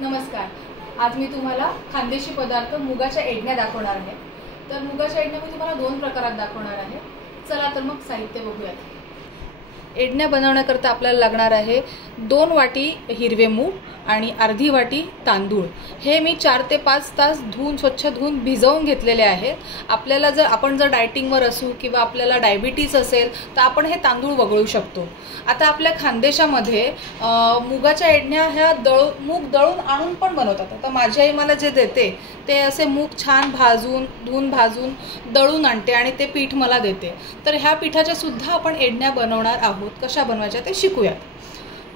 नमस्कार. आज मी तुम्हाला खानदेशी पदार्थ मुगाच्या एडण्या दाखवणार आहे. तर मुगाच्या एडण्या मी तुम्हाला दोन प्रकारात दाखवणार आहे. चला तर मग साहित्य बघूयात. एडण्या बनवण्याकरता आपल्याला लागणार आहे 2 वाटी हिरवे मूग आणि अर्धी वाटी तांदूळ. हे मी 4 ते 5 तास स्वच्छ धुवून भिजवून घेतलेले आहेत. आपल्याला आपण जर डायटिंगवर असू किंवा आपल्याला डायबिटीज असेल तर आपण हे तांदूळ वगळू शकतो. आता आपल्या खानदेशामध्ये मुगाच्या एडण्या ह्या मूग दळून आणून पण बनवतात. आता माझी आई मला जे देते ते असे मूग छान भाजून दळून आणते आणि ते पीठ मला देते. तर ह्या पिठाच्या सुद्धा आपण एडण्या बनवणार आहोत. कशा बनवायच्या ते शिकूयात.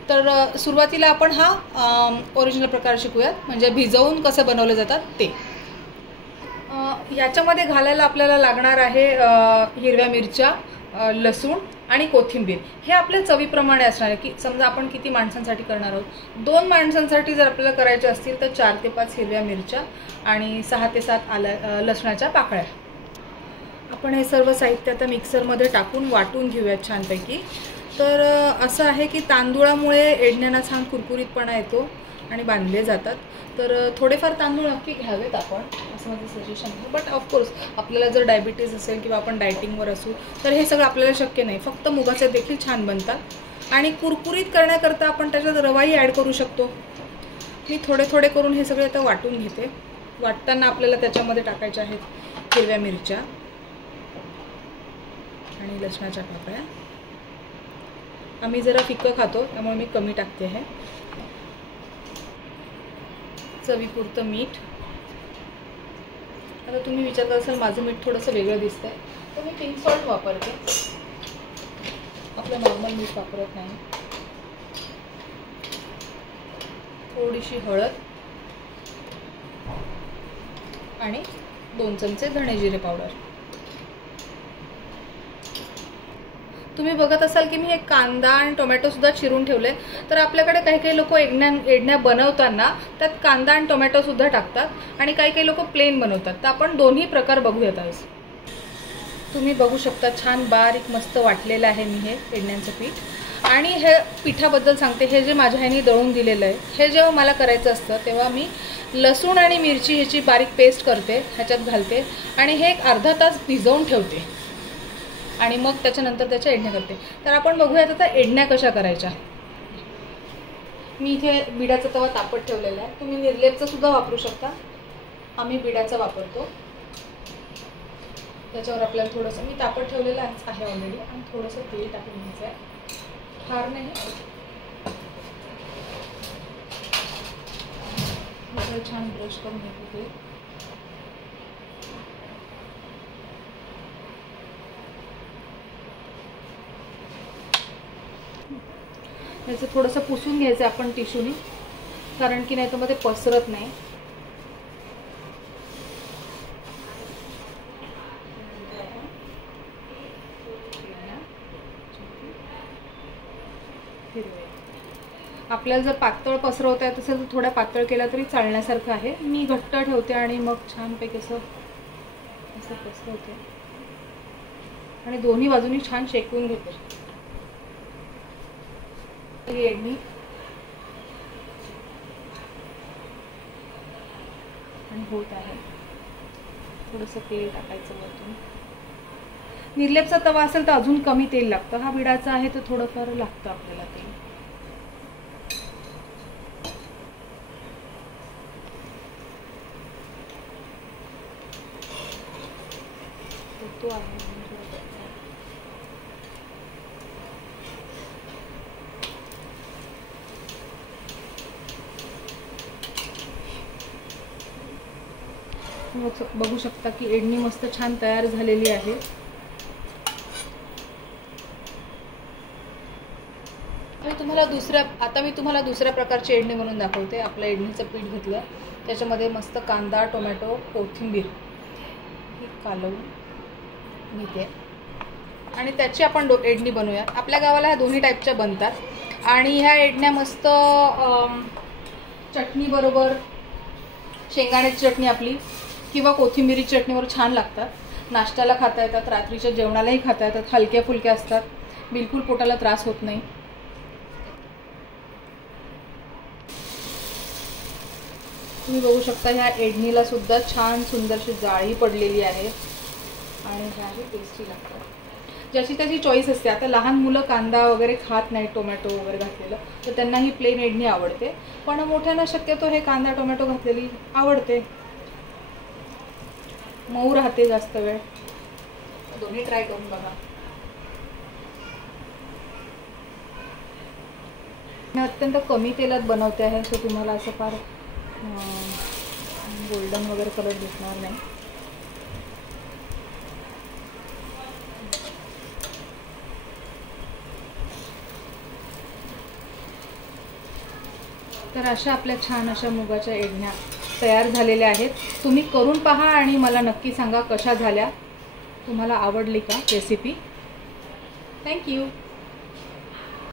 तर सुरुवातीला आपण हा ओरिजिनल प्रकार शिकूयात, म्हणजे भिजवून कसे बनवले जातात ते. याच्यामध्ये घालायला आपल्याला लागणार आहे हिरव्या मिरच्या, लसूण आणि कोथिंबीर. हे आपल्या चवीप्रमाणे असणार आहे की समजा आपण किती माणसांसाठी करणार आहोत. 2 माणसांसाठी जर आपल्याला करायचे असतील तर 4 ते 5 हिरव्या मिरच्या आणि 6 ते 7 लसणाच्या पाकळ्या. आपण हे सर्व साहित्य आता मिक्सरमध्ये टाकून वाटून घेऊयात छानपैकी. तर असं आहे की तांदूळामुळे एडण्यांना छान कुरकुरीतपणा येतो आणि बांधले जातात. तर थोडेफार तांदूळ नक्की घ्यावेत आपण, असं माझं सजेशन आहे. बट ऑफकोर्स आपल्याला जर डायबिटीज असेल किंवा आपण डायटिंगवर असू तर हे सगळं आपल्याला शक्य नाही. फक्त मुगाचे देखील छान बनतात आणि कुरकुरीत करण्याकरता आपण त्याच्यात रवाही ॲड करू शकतो. मी थोडे करून हे सगळे आता वाटून घेते. वाटताना आपल्याला त्याच्यामध्ये टाकायच्या आहेत हिरव्या मिरच्या आणि लसणाच्या पाकळ्या. आम्ही जरा फिक्कं खातो त्यामुळे मी कमी टाकते आहे. चवीपुरतं मीठ. आता तुम्ही विचार करत असाल माझं मीठ थोडंसं वेगळं दिसतंय तर मी पिंक सॉल्ट वापरते, आपलं नॉर्मल मीठ वापरत नाही. थोडीशी हळद आणि 2 चमचे धणे जिरे पावडर. तुम्ही बघत असाल की मी एक कांदा आणि टोमॅटो सुद्धा चिरून ठेवले. तर आपल्याकडे काही लोक एडण्या बनवताना त्यात कांदा आणि टोमॅटो सुद्धा टाकतात आणि काही लोक प्लेन बनवतात. तर आपण दोन्ही प्रकार बघूयात आज. तुम्ही बघू शकता छान बारीक मस्त वाटलेलं आहे मी हे एडण्यांचं पीठ. आणि हे पिठाबद्दल सांगते. हे जे माझ्या ह्यानी दळून दिलेलं आहे हे जेव्हा मला करायचं असतं तेव्हा मी लसूण आणि मिरची ह्याची बारीक पेस्ट करते, ह्याच्यात घालते आणि हे एक अर्धा तास भिजवून ठेवते आणि मग त्याच्यानंतर त्याच्या एडण्या करते. तर आपण बघूयात आता एडण्या कशा करायच्या. मी इथे बिडाचा तवा तापत ठेवलेला आहे. तुम्ही निर्लेपचा सुद्धा वापरू शकता. आम्ही बिडाचा वापरतो. त्याच्यावर आपल्याला थोडंसं मी तापत ठेवलेलं आहे ऑलरेडी आणि थोडंसं तेल टाकून घ्यायचं आहे. फार नाही, छान ब्रश करून घेते ते. याचं थोडंसं पुसून घ्यायचं आपण टिश्यूनी, कारण की नाही तर मग ते पसरत नाही. आपल्याला जर पातळ पसरवता येत असेल तर थोड्या पातळ केला तरी चालण्यासारखं आहे. मी घट्ट ठेवते आणि मग छानपैकी असं पसरवते आणि दोन्ही बाजूनी छान शेकवून घेते. एडणी आणि होत आहे. थोडंसं तेल टाकायचं वरतून. निर्लेपचा तवा असेल तर अजून कमी तेल लागतं. हा बिडाचा आहे तर थोडंफार लागतं आपल्याला तेल. तो आहे बघू शकता की एडणी मस्त छान तयार झालेली आहे. मी तुम्हाला दुसऱ्या प्रकारची एडणी बनवून दाखवते. आपलं एडणीचं पीठ घेतलं, त्याच्यामध्ये मस्त कांदा, टोमॅटो, कोथिंबीर ही कालवून घेते आणि त्याची आपण एडणी बनवूया. आपल्या गावाला ह्या दोन्ही टाईपच्या बनतात आणि ह्या एडण्या मस्त चटणी बरोबर, शेंगदाण्याची चटणी आपली किंवा कोथिंबीरी चटणीवर छान लागतात. नाश्त्याला खाता येतात, रात्रीच्या जेवणालाही खाता येतात. हलक्या फुलक्या असतात, बिलकुल पोटाला त्रास होत नाही. तुम्ही बघू शकता ह्या एडणीला सुद्धा छान सुंदरशी जाळी पडलेली आहे आणि ह्याही टेस्टी लागतात. ज्याची त्याची चॉईस असते. आता लहान मुलं कांदा वगैरे खात नाही, टोमॅटो वगैरे घातलेलं, तर त्यांना ही प्लेन एडणी आवडते. पण मोठ्यांना शक्यतो हे कांदा टोमॅटो घातलेली आवडते. मऊ राहते जास्त वेळ. दोन्ही ट्राय करून बघा. मी अत्यंत कमी तेलात बनवते आहे, सो तुम्हाला असं फार गोल्डन वगैरे कलर दिसणार नाही. तर अशा आपल्या छान अशा मुगाच्या एडण्या तयार झालेल्या आहेत. तुम्ही करून पहा आणि मला नक्की सांगा कशा झाल्या. तुम्हाला आवडली का रेसिपी? थँक्यू.